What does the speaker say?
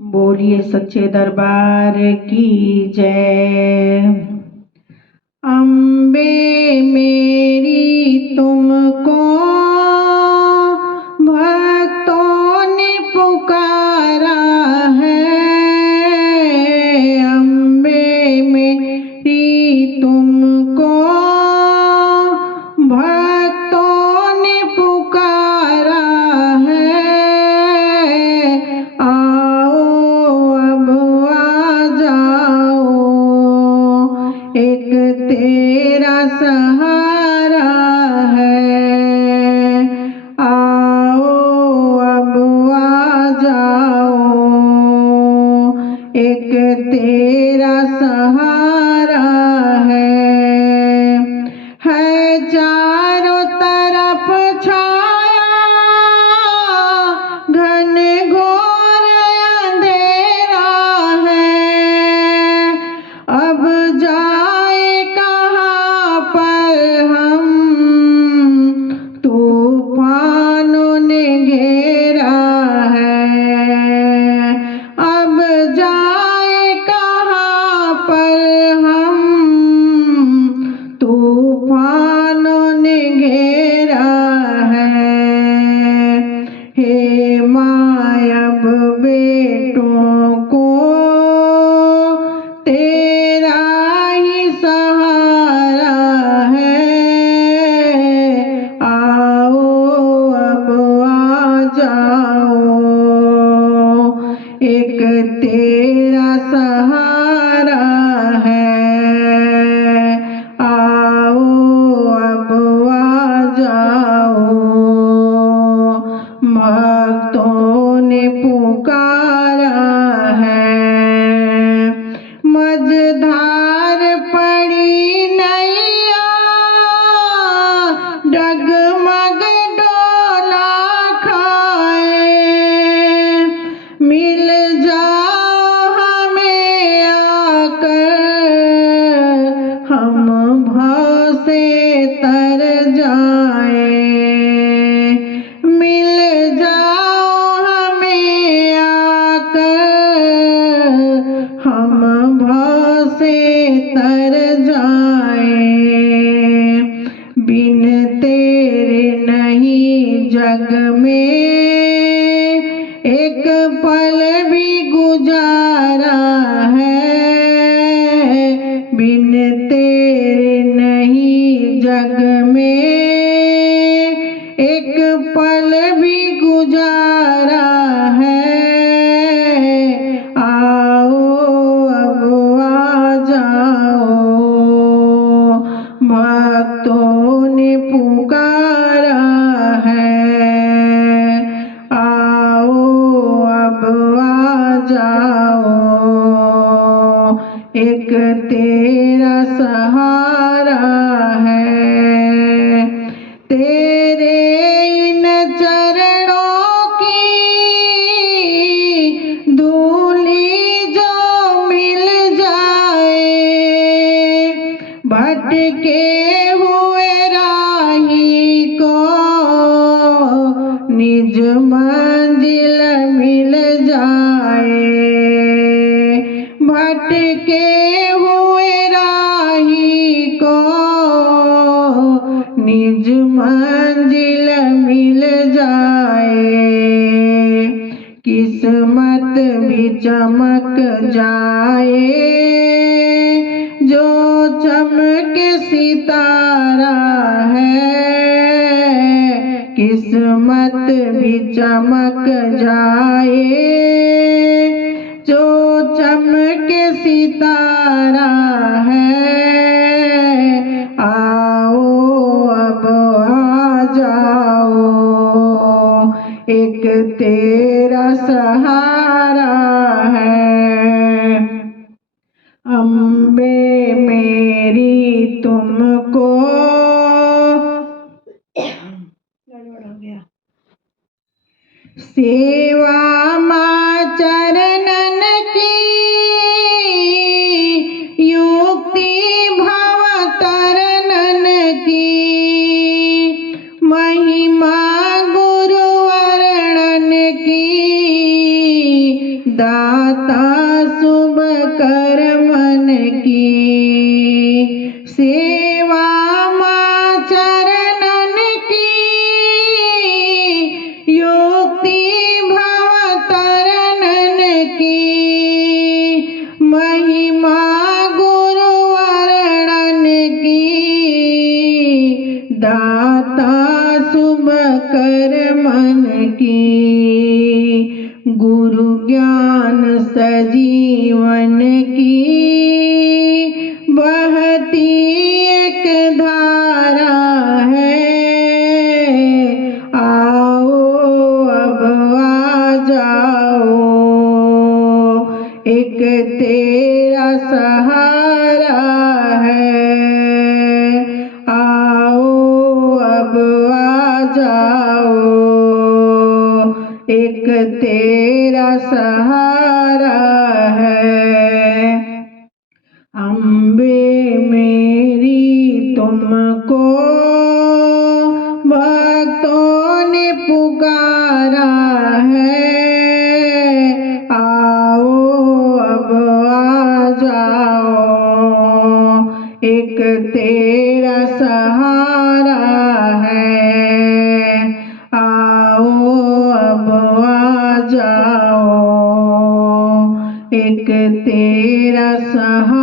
बोलिए सच्चे दरबार की जय। अम्बे मेरी तुमको भक्तों ने पुकारा है। अम्बे मेरी तुमको भक्तों ने पुकारा है। आओ अब आ जाओ, एक तेरा सहारा है। आओ अब आ जाओ, एक तेरा सहारा है चारों तरफ छाया घन घोर अंधेरा है। अब जाए कहाँ पर हम, तूफानों ने घेरा है। अब जाए कहाँ पर हम, तूफानों ने घेरा है। हे मायब बेटों को तेरा ही सहारा है। आओ अब आ जाओ, एक तेरा सहारा है। आओ अब आ जाओ, भक्तों ने पुकारा है। मझधार पड़ी नैया डगमग डोला खाए। मिल जाओ हमें आकर, हम भव से तर जाए। मिल जाओ हमें आकर, हम भव से तर जाए। बिन तेरे नहीं जग में एक पल भी गुजारा है। बिन तेरे नहीं जग में एक पल भी गुजारा है। आओ अब आ जाओ, भक्तों ने पुकारा है। आओ अब आ जाओ, एक तेरा सहारा है। तेरे इन चरणों की धूली जो मिल जाए, भटके हुए राही को निज मंजिल मिल जाए। भटके हुए राही को निज मंजिल मिल जाए। किस्मत भी चमक जाए, जो चमके सितारा है। किस्मत भी चमक जाए, जो चमके सितारा है। आओ अब आ जाओ, एक तेरा सहारा है। अम्बे मेरी तुमको सेवा माँ चरणन की, युक्ति भव तरनन की। महिमा गुरु वर्णन की, दाता शुभ कर मन की सेवा माँ चरणन की युक्ति भव तरनन की महिमा गुरु वर्णन की दाता शुभ कर मन की गुरु ज्ञान सजीवन की बहती एक धारा है आओ अब आ जाओ एक तेरा सहारा है आओ अब आ जाओ एक तेरा सहारा है। अम्बे मेरी तुमको भक्तों ने पुकारा है आओ अब आ जाओ एक तेरा सहारा है आओ अब आ जाओ एक तेरा सहारा